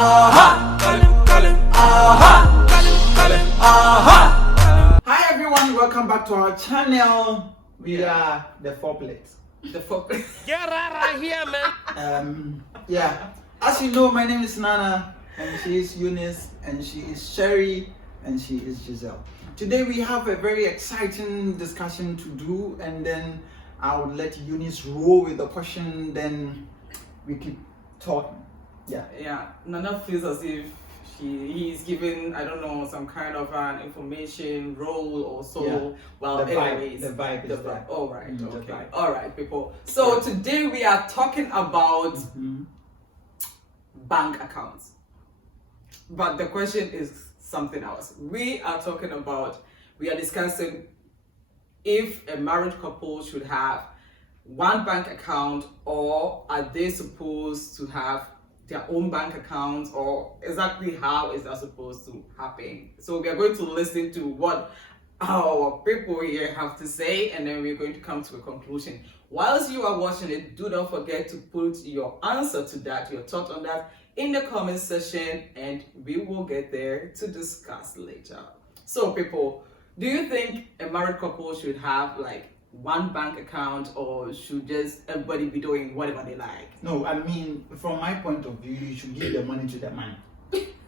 Ahaa, Ahaa. Hi everyone, welcome back to our channel. We are the Fourplets. The fuck? Get out of here, man. As you know, my name is Nana, and she is Eunice, and she is Sherry, and she is Giselle. Today we have a very exciting discussion to do, and then I would let Eunice roll with the question, then we keep talking. Yeah. Nana feels as if he's given, I don't know, some kind of an information role or so. Yeah. Well, The vibe- anyways, the vibe is there. All right, The okay. vibe. All right, people. So today we are talking about bank accounts. But the question is something else. We are discussing if a married couple should have one bank account, or are they supposed to have their own bank accounts, or exactly how is that supposed to happen. So we are going to listen to what our people here have to say, and then we're going to come to a conclusion. Whilst you are watching it, do not forget to put your answer to that, your thought on that, in the comment section, and we will get there to discuss later. So people, do you think a married couple should have like one bank account, or should just everybody be doing whatever they like? No, I mean, from my point of view, you should give the money to the man.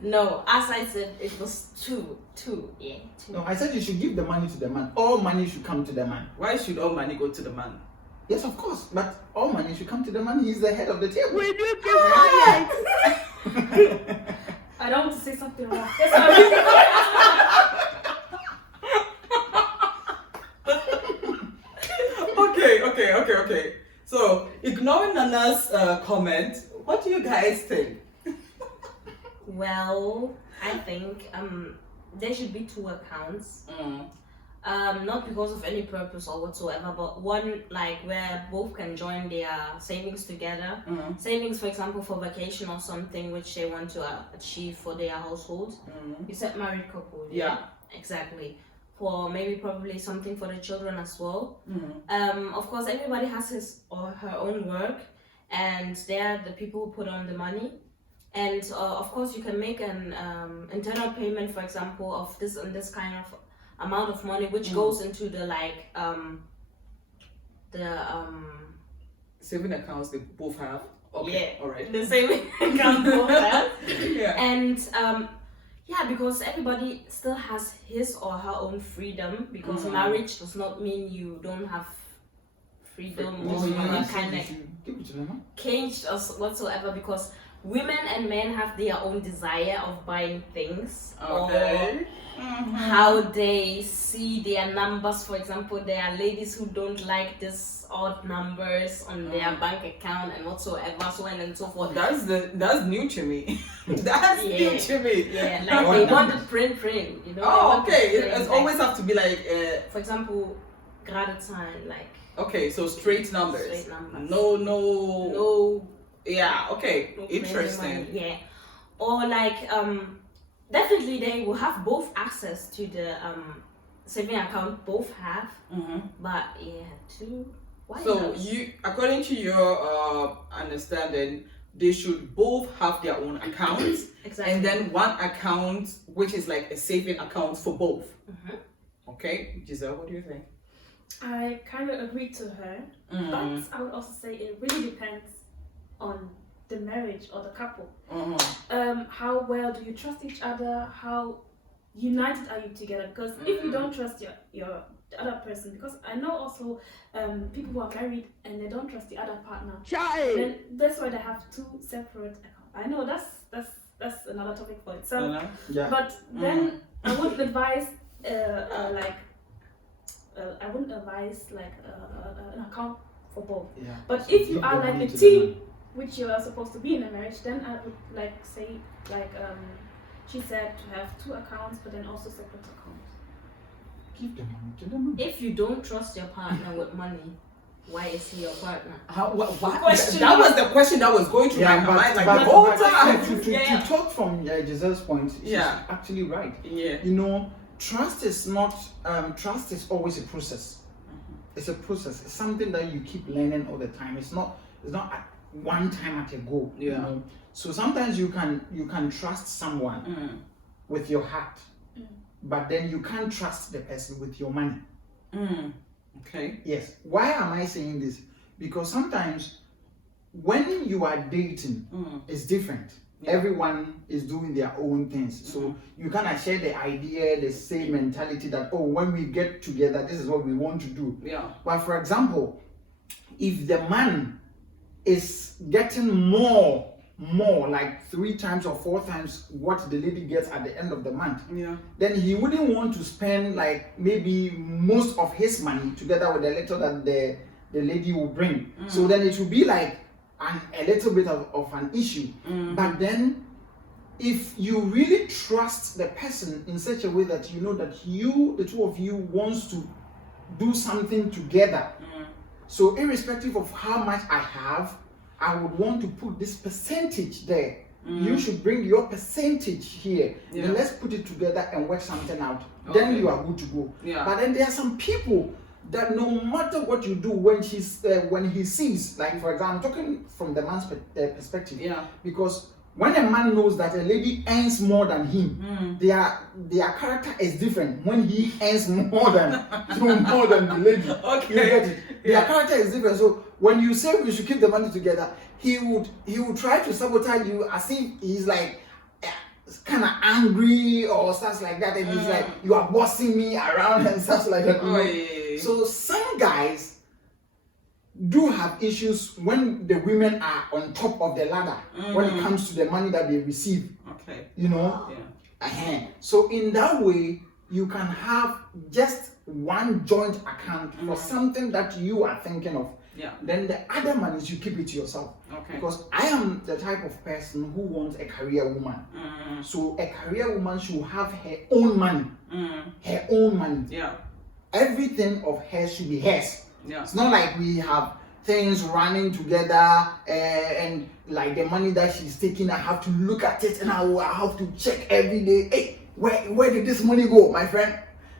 No, as I said, it was two. No, I said you should give the money to the man. All money should come to the man. Why should all money go to the man? Yes, of course, but all money should come to the man. He's the head of the table. We do keep quiet. I don't want to say something wrong. Okay. So, ignoring Nana's comment, what do you guys think? Well, I think there should be two accounts. Not because of any purpose or whatsoever, but one like where both can join their savings together. Savings, for example, for vacation or something which they want to achieve for their household. You said married couple. Yeah. Exactly. For maybe probably something for the children as well. Of course, everybody has his or her own work, and they're the people who put on the money. And of course, you can make an internal payment, for example, of this and this kind of amount of money, which goes into the saving accounts they both have. Okay. Yeah. All right. the saving account both have. Yeah. And yeah, because everybody still has his or her own freedom, because marriage does not mean you don't have freedom or you are kind of Give it to the man. caged or whatsoever, because women and men have their own desire of buying things Okay. or how they see their numbers. For example, there are ladies who don't like this odd numbers on their bank account and whatsoever, so on and so forth. That's new to me. That's new to me. Yeah, like they want the print, you know. Oh, they want okay. the print, It always have to be like. for example, gerade Zahlen, like Okay, so straight numbers. Straight numbers. No. Yeah. Okay. no Interesting. money, yeah. Or like definitely they will have both access to the saving account, both have, but yeah, two. Why So not? you, according to your understanding, they should both have their own accounts, Exactly. and then one account which is like a saving account for both. Okay, Giselle, what do you think? I kind of agree to her, but I would also say it really depends on the marriage or the couple. How well do you trust each other? How united are you together? Because if you don't trust the other person, because I know also people who are married and they don't trust the other partner, then that's why they have two separate accounts. I know that's another topic for itself. Yeah. But then I wouldn't advise I wouldn't advise an account for both. Yeah. But So if you give are the like money a to the team, man. which you are supposed to be in a marriage, then I would like say she said to have two accounts, but then also separate accounts. Give the money to the man. If you don't trust your partner with money, why is he your partner? What? Question That was mark. the question that was going through my mind like the whole time. To talk from Giselle's point, she's Yeah. actually right. Yeah. You know, trust is not. Trust is always a process. It's a process. It's something that you keep learning all the time. It's not one time at a go. Yeah. You know? So sometimes you can trust someone with your heart, but then you can't trust the person with your money. Okay. Yes. Why am I saying this? Because sometimes when you are dating, it's different. Yeah. Everyone is doing their own things. So you cannot share the idea, the same mentality that, oh, when we get together, this is what we want to do. Yeah. But for example, if the man is getting more like 3 times or 4 times what the lady gets at the end of the month, then he wouldn't want to spend like maybe most of his money together with the little that the lady will bring. So then it will be like a little bit of an issue. But then if you really trust the person in such a way that you know that the two of you wants to do something together, so irrespective of how much I have, I would want to put this percentage there. You should bring your percentage here. Then let's put it together and work something out. Then you are good to go. But then there are some people that no matter what you do, when he sees, like for example, I'm talking from the man's perspective, because when a man knows that a lady earns more than him, their character is different. When he earns more than the lady, you get it? Their character is different. So when you say we should keep the money together, he would try to sabotage you as if he's like kind of angry or stuff like that, and he's like, you are bossing me around and stuff like that. So some guys do have issues when the women are on top of the ladder when it comes to the money that they receive. You know? So in that way, you can have just one joint account for something that you are thinking of. Then the other monies you keep it to yourself. Because I am the type of person who wants a career woman. So a career woman should have her own money. Her own money. Everything of hers should be hers. It's not like we have things running together and like the money that she's taking, I have to look at it and I have to check every day. Hey, where did this money go, my friend?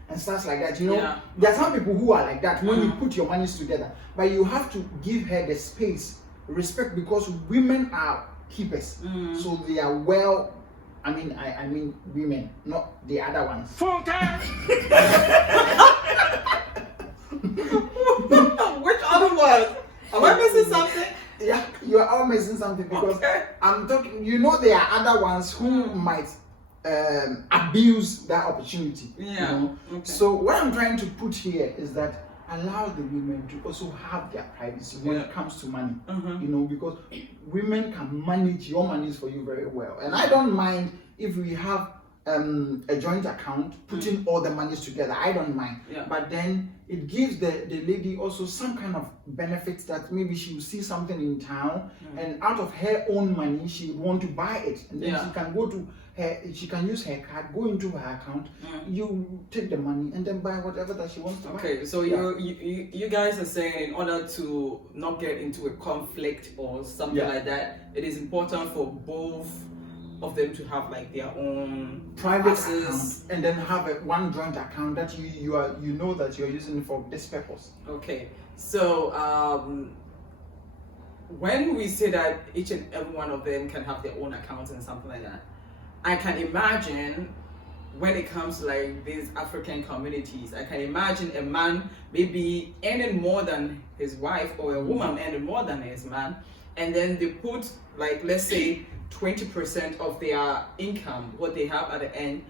And stuff like that, you know. There are some people who are like that when you put your monies together, but you have to give her the space, respect, because women are keepers. So they are well. I mean women, not the other ones. Which other one? Am I missing something? Yeah, you are all missing something because I'm talking. You know, there are other ones who might abuse that opportunity. You know? So what I'm trying to put here is that allow the women to also have their privacy when it comes to money. You know, because women can manage your monies for you very well, and I don't mind if we have a joint account, putting all the monies together. I don't mind. But then it gives the lady also some kind of benefits that maybe she will see something in town and out of her own money she would want to buy it, and then she can go to she can use her card, go into her account, you take the money and then buy whatever that she wants to buy. Okay, so you guys are saying in order to not get into a conflict or something like that, it is important for both of them to have like their own private account and then have one joint account that you know that you're using for this purpose. Okay, so when we say that each and every one of them can have their own accounts and something like that, I can imagine when it comes to like these African communities, I can imagine a man maybe earning more than his wife or a woman earning more than his man, and then they put like, let's say 20% of their income, what they have at the end,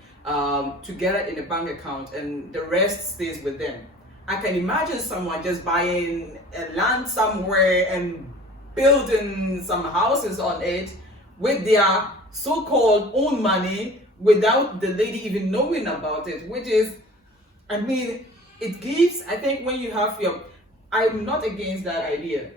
together in a bank account, and the rest stays with them. I can imagine someone just buying a land somewhere and building some houses on it with their so-called own money without the lady even knowing about it, which is, I mean, it gives, I think when you have I'm not against that idea.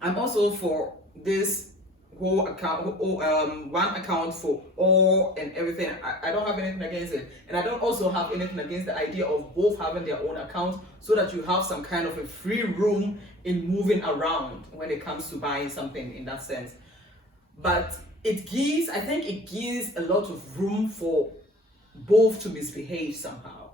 I'm also for this whole account, one account for all and everything. I don't have anything against it, and I don't also have anything against the idea of both having their own account, so that you have some kind of a free room in moving around when it comes to buying something in that sense. But I think it gives a lot of room for both to misbehave somehow.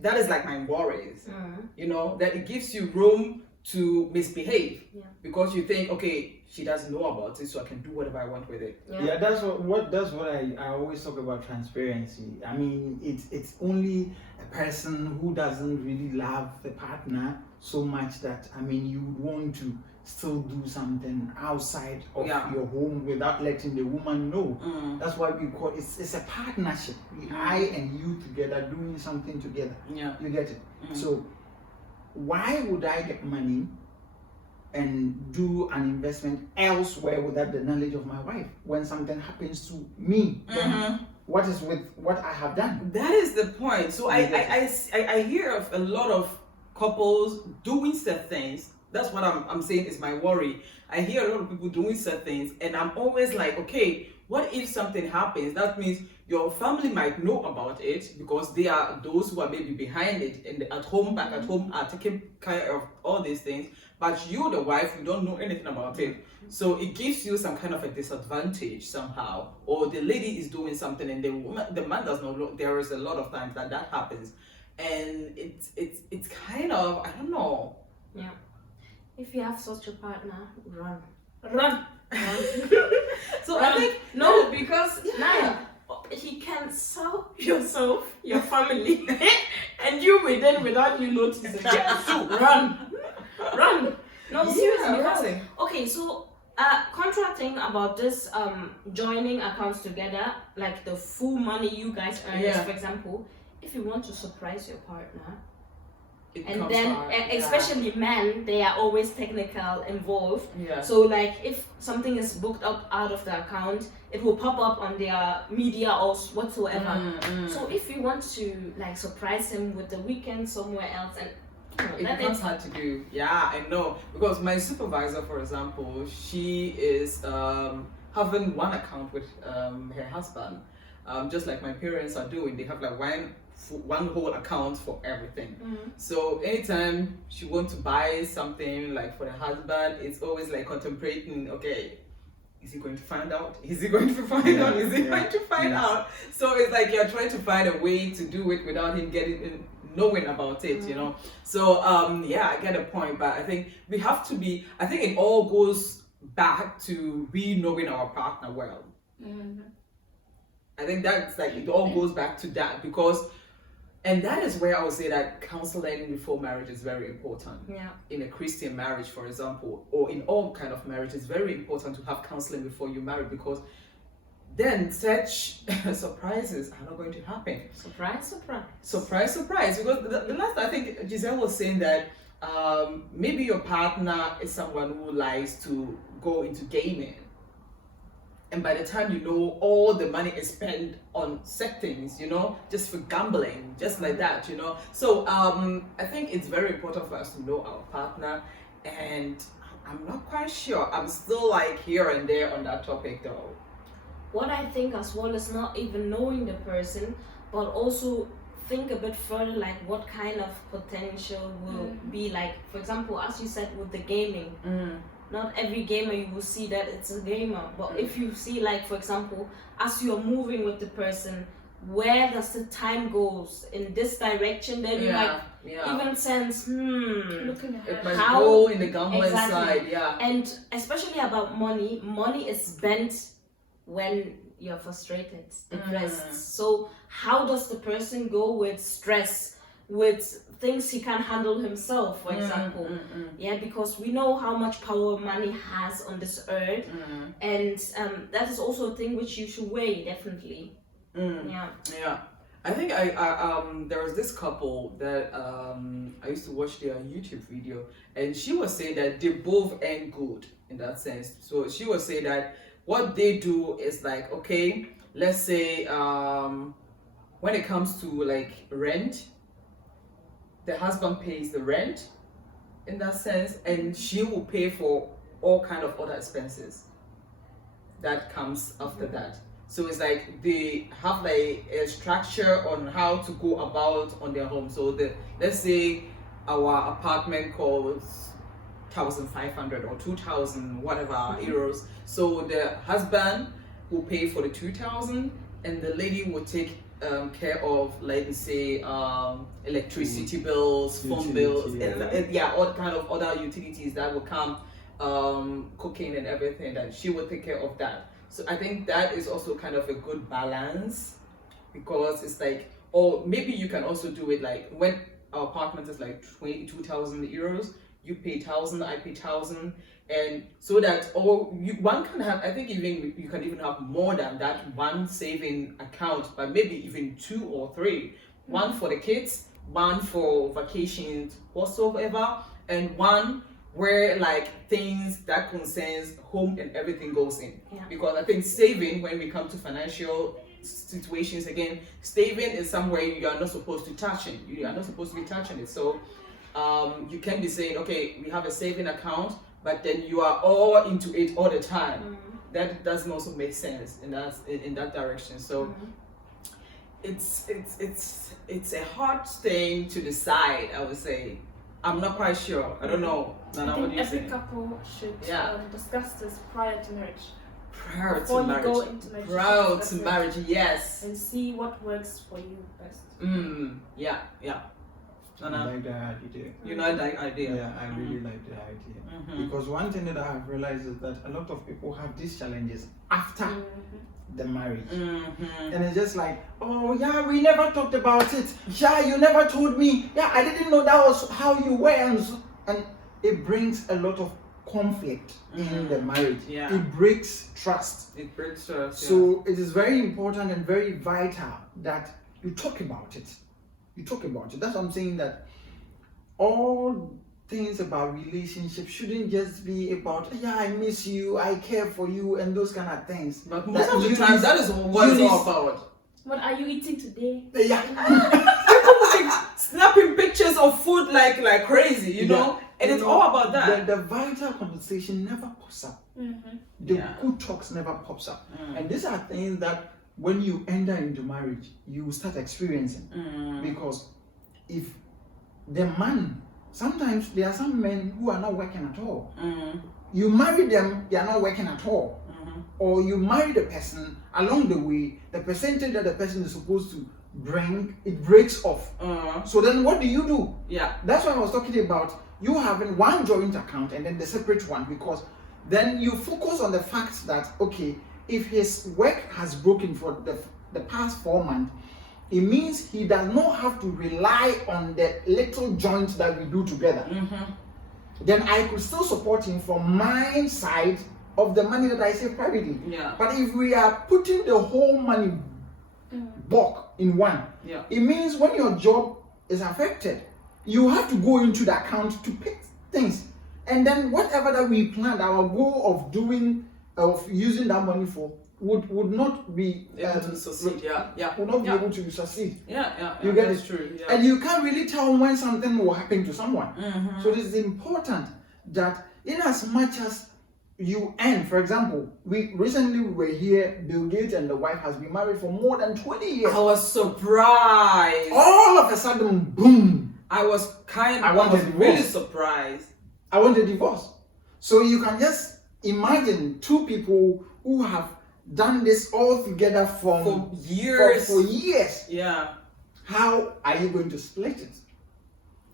That is like my worries, you know, that it gives you room to misbehave Yeah. because you think, okay, she doesn't know about it, so I can do whatever I want with it. Yeah, that's what I always talk about, transparency. I mean, it's only a person who doesn't really love the partner so much that, I mean, you would want to still do something outside of your home without letting the woman know. That's why we call it's a partnership. I and you together doing something together. Yeah, you get it. So why would I get money and do an investment elsewhere without the knowledge of my wife? When something happens to me, then what is with what I have done? That is the point. So I hear of a lot of couples doing certain things. That's what I'm saying is my worry. I hear a lot of people doing certain things, and I'm always like, okay, what if something happens? That means your family might know about it because they are those who are maybe behind it and back at home are taking care of all these things. But you, the wife, you don't know anything about it. So it gives you some kind of a disadvantage somehow. Or the lady is doing something and the man does not know. There is a lot of times that happens. And it's kind of, I don't know. Yeah. If you have such a partner, run. So I think no, because now he can sell yourself, your family, and you without you noticing. So run. No, seriously, because okay, so contracting about this joining accounts together, like the full money you guys earn, for example, if you want to surprise your partner. And then, especially men, they are always technical involved. Yeah. So, like, if something is booked up out of the account, it will pop up on their media or whatsoever. So, if you want to like surprise him with the weekend somewhere else, and it becomes hard to do. Yeah, I know, because my supervisor, for example, she is having one account with her husband, just like my parents are doing. They have like one whole account for everything. So anytime she wants to buy something like for the husband, it's always like contemplating, okay, is he going to find out? Is he going to find out? Is he going to find out? So it's like you're trying to find a way to do it without him knowing about it, you know. So yeah, I get a point, but I think we have to be, I think it all goes back to we knowing our partner well. I think that's like, it all goes back to that, because and that is where I would say that counseling before marriage is very important. Yeah. In a Christian marriage, for example, or in all kind of marriage, it's very important to have counseling before you marry, because then such surprises are not going to happen. Surprise. Because the last, I think Giselle was saying that maybe your partner is someone who likes to go into gaming. And by the time you know, all the money is spent on settings, you know, just for gambling, just like that, you know. So I think it's very important for us to know our partner, and I'm not quite sure. I'm still like here and there on that topic though. What I think as well is not even knowing the person, but also think a bit further, like what kind of potential will be, like, for example, as you said with the gaming. Not every gamer you will see that it's a gamer, but if you see, like, for example, as you're moving with the person, where does the time goes in this direction, then you might even sense looking ahead. It might go in the gambling side, and especially about money is spent when you're frustrated, depressed. So how does the person go with stress, with things he can't handle himself, for example? Yeah, because we know how much power money has on this earth, and that is also a thing which you should weigh, definitely. Yeah, I think there was this couple that I used to watch their YouTube video, and she was saying that they both earn good in that sense. So she was saying that what they do is like, okay, let's say when it comes to like rent, the husband pays the rent in that sense, and she will pay for all kind of other expenses that comes after that. So it's like they have like a structure on how to go about on their home. So let's say our apartment costs 1,500 or 2,000 whatever euros. So the husband will pay for the 2,000, and the lady would take care of, let me say, electricity bills, phone bills, and all kind of other utilities that will come, cooking and everything, that she would take care of that. So I think that is also kind of a good balance, because it's like, or maybe you can also do it like when our apartment is like 22,000 euros, you pay 1,000, I pay 1,000, and so that one can have, I think even you can even have more than that, one saving account, but maybe even 2 or 3, one for the kids, one for vacations whatsoever, and one where like things that concerns home and everything goes in. Because I think saving, when we come to financial situations again, saving is somewhere you are not supposed to touch it. You are not supposed to be touching it. So you can be saying, okay, we have a saving account, but then you are all into it all the time. That doesn't also make sense in that direction. So it's a hard thing to decide, I would say. I'm not quite sure. I don't know. Nana, I think what do you every think? couple should discuss this prior to marriage. Prior Before to you marriage. go into marriage. Prior to marriage, yes. And see what works for you best. Yeah. I like that idea. You know that idea? Yeah, I really like the idea. Because one thing that I have realized is that a lot of people have these challenges after the marriage. And it's just like, oh yeah, we never talked about it. Yeah, you never told me. Yeah, I didn't know that was how you were. And it brings a lot of conflict in the marriage. Yeah. It breaks trust. It breaks trust. So it is very important and very vital that you talk about it. You talk about it. That's what I'm saying, that all things about relationships shouldn't just be about, yeah, I miss you, I care for you, and those kind of things. But most of the times, that is what it's all about. What are you eating today? Yeah. People will be snapping pictures of food like crazy, you know? And it's all about that. The vital conversation never pops up. The good talks never pops up. And these are things that when you enter into marriage, you will start experiencing. Because if the man, sometimes there are some men who are not working at all. You marry them, they are not working at all. Or you marry the person, along the way, the percentage that the person is supposed to bring, it breaks off. So then what do? Yeah. That's why I was talking about you having one joint account and then the separate one, because then you focus on the fact that, okay, if his work has broken for the past 4 months, it means he does not have to rely on the little joint that we do together. Then I could still support him from my side of the money that I save privately. Yeah. But if we are putting the whole money bulk in one, it means when your job is affected, you have to go into the account to pick things. And then whatever that we planned, our goal of using that money for would not be able to succeed. Would not be able to succeed. You get that's it? true. Yeah. And you can't really tell when something will happen to someone. So it is important that in as much as you earn, for example, we recently were here, Bill Gates and the wife has been married for more than 20 years. I was surprised. All of a sudden, boom. I was really surprised. I want a divorce. So you can just imagine two people who have done this all together for years. For years. Yeah. How are you going to split it?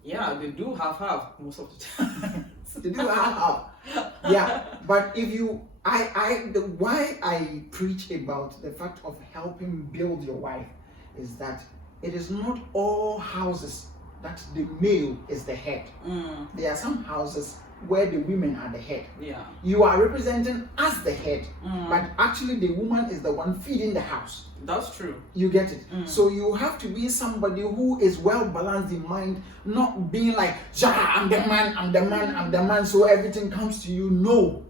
Yeah, they do half most of the time. They do half. Yeah, but if you, why I preach about the fact of helping build your wife is that it is not all houses that the male is the head. There are some houses where the women are the head. Yeah. You are representing as the head, but actually the woman is the one feeding the house. That's true. You get it? So you have to be somebody who is well balanced in mind, not being like, yeah, I'm the man, so everything comes to you. No.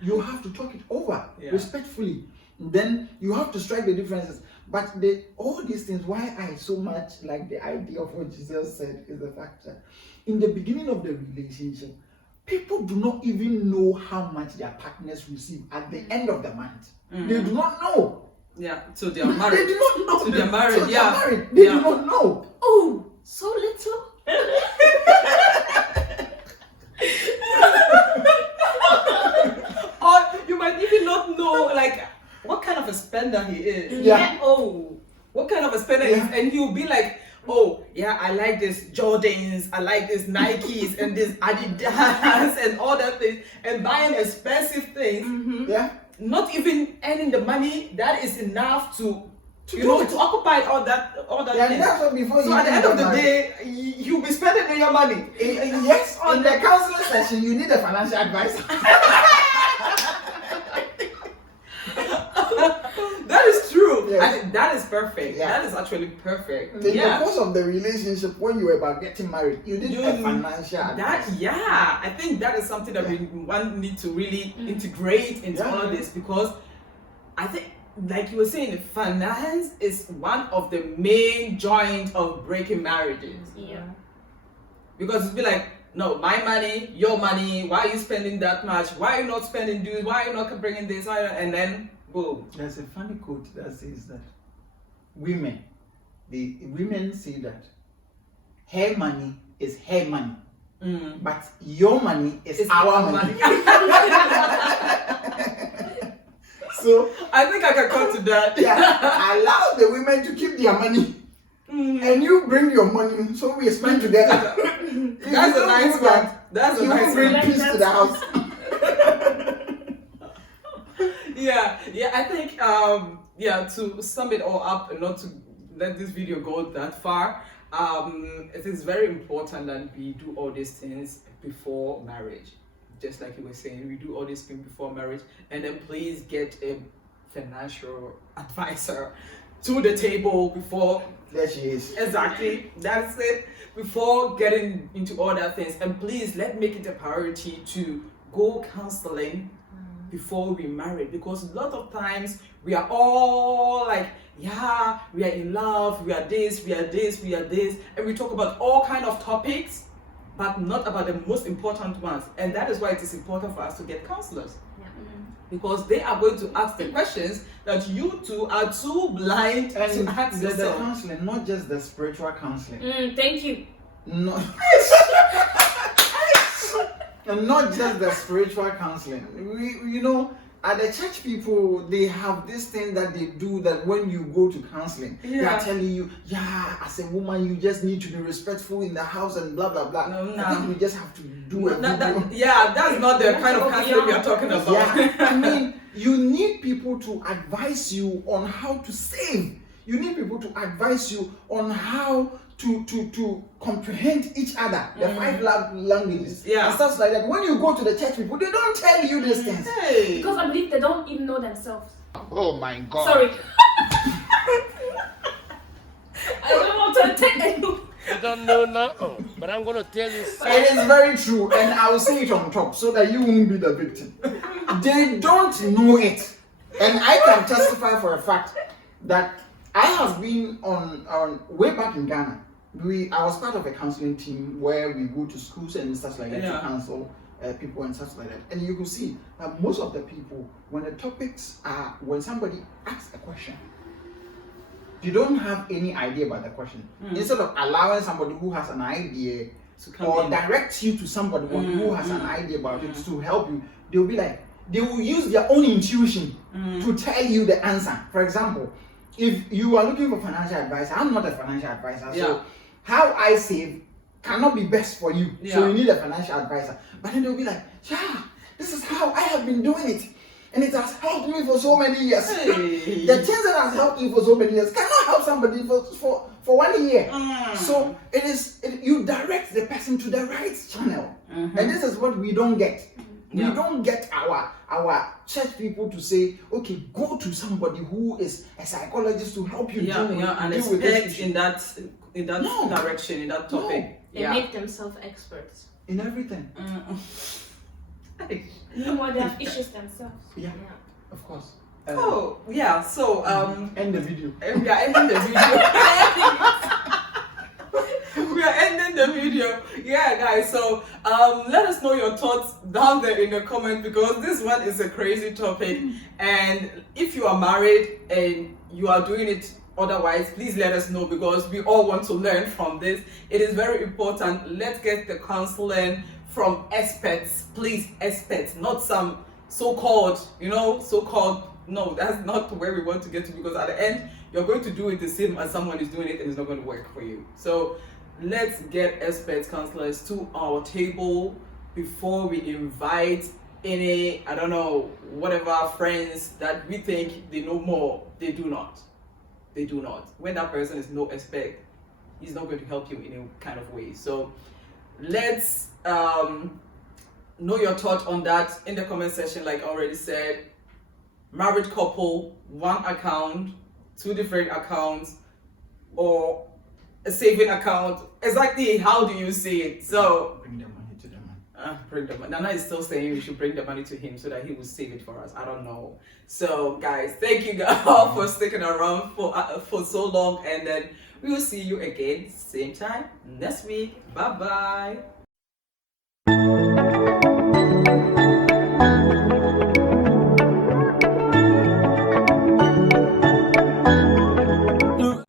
You have to talk it over respectfully. Then you have to strike the differences. But all these things, why I so much like the idea of what Jesus said is the fact that in the beginning of the relationship, people do not even know how much their partners receive at the end of the month. They do not know. Yeah, so they are married. They do not know. So they are married. They are married. They do not know. Oh, so little. Or you might even not know, like, what kind of a spender he is. Yeah. Oh, what kind of a spender Yeah. is? And he'll be like, oh, yeah, I like this Jordans, I like this Nikes and this Adidas and all that things, and buying expensive things, Yeah. not even earning the money that is enough to you do know, it. to occupy all that Yeah, things. that's what before So you at the end of the married. day, you'll be spending your money. Yes, in the counseling session, you need a financial advisor. That is true. Yes. I think that is perfect. Yeah. That is actually perfect. In the Yeah. course of the relationship, when you were about getting married, you need a financial That advisor. yeah, I think that is something that we need to really integrate into all of this, because I think, like you were saying, finance is one of the main joint of breaking marriages. Yeah. Because it'd be like, no, my money, your money. Why are you spending that much? Why are you not spending this? Why are you not bringing this? And then boom. There's a funny quote that says that women say that her money is her money, but your money is It's our money. So I think I can come to that. allow the women to keep their money, and you bring your money, so we spend together. That's a nice one. That's a You will nice bring one. peace to the house. Yeah, I think to sum it all up and not to let this video go that far, it is very important that we do all these things before marriage. Just like you were saying, we do all these things before marriage, and then please get a financial advisor to the table before. There she is. Exactly, that's it. Before getting into all that things, and please make it a priority to go counseling before we marry, because a lot of times we are all like, yeah, we are in love, we are this, and we talk about all kind of topics, but not about the most important ones. And that is why it is important for us to get counselors, because they are going to ask the questions that you two are too blind And to ask the yourself. counseling, not just the spiritual counseling. Thank you. No. And not just the spiritual counseling. You know, at the church, people, they have this thing that they do, that when you go to counseling, they are telling you, as a woman, you just need to be respectful in the house and blah blah blah. No. I think we just have to do a video. That's not the kind of counseling we are talking about. Yeah, I mean, you need people to advise you on how to save. You need people to advise you on how to comprehend each other, the 5 love languages, and stuff like that. When you go to the church people, they don't tell you these things. Hey. Because I believe they don't even know themselves. Oh my God. Sorry. I don't want to attack anyone. You don't know now, but I'm going to tell you something. It is very true, and I will say it on top so that you won't be the victim. They don't know it, and I can testify for a fact that I have been on way back in Ghana. I was part of a counseling team where we go to schools and stuff like that to counsel people and stuff like that. And you can see that most of the people, when the topics are, when somebody asks a question, they don't have any idea about the question. Instead of allowing somebody who has an idea or direct you to somebody who has an idea about it to help you, they'll be like, they will use their own intuition to tell you the answer. For example, if you are looking for financial advice, I'm not a financial advisor, so how I save cannot be best for you. So you need a financial advisor. But then they'll be like, this is how I have been doing it, and it has helped me for so many years. Hey. The things that has helped you for so many years cannot help somebody for 1 year. So you direct the person to the right channel, and this is what we don't get. We don't get our church people to say, okay, go to somebody who is a psychologist to help you deal and with this expect issue. in that direction, in that topic. They make themselves experts. In everything. Meanwhile, they have issues themselves. Yeah, of course. So end the video. we are ending the video. We are ending the video. Yeah, guys. So let us know your thoughts down there in the comments, because this one is a crazy topic. And if you are married and you are doing it otherwise, please let us know, because we all want to learn from this. It is very important. Let's get the counseling from experts, please, experts, not some so-called No, that's not where we want to get to, because at the end you're going to do it the same as someone is doing it and it's not going to work for you. So let's get expert counselors to our table before we invite any, I don't know, whatever friends that we think they know more. They do not. They do not. When that person is no expert, he's not going to help you in any kind of way. So let's know your thought on that in the comment section. Like I already said, married couple, one account, two different accounts, or a saving account. Exactly how do you see it? So Bring the money to the man. bring the money. Nana is still saying we should bring the money to him so that he will save it for us. I don't know. So guys, thank you all for sticking around for so long, and then we will see you again same time next week. Bye bye.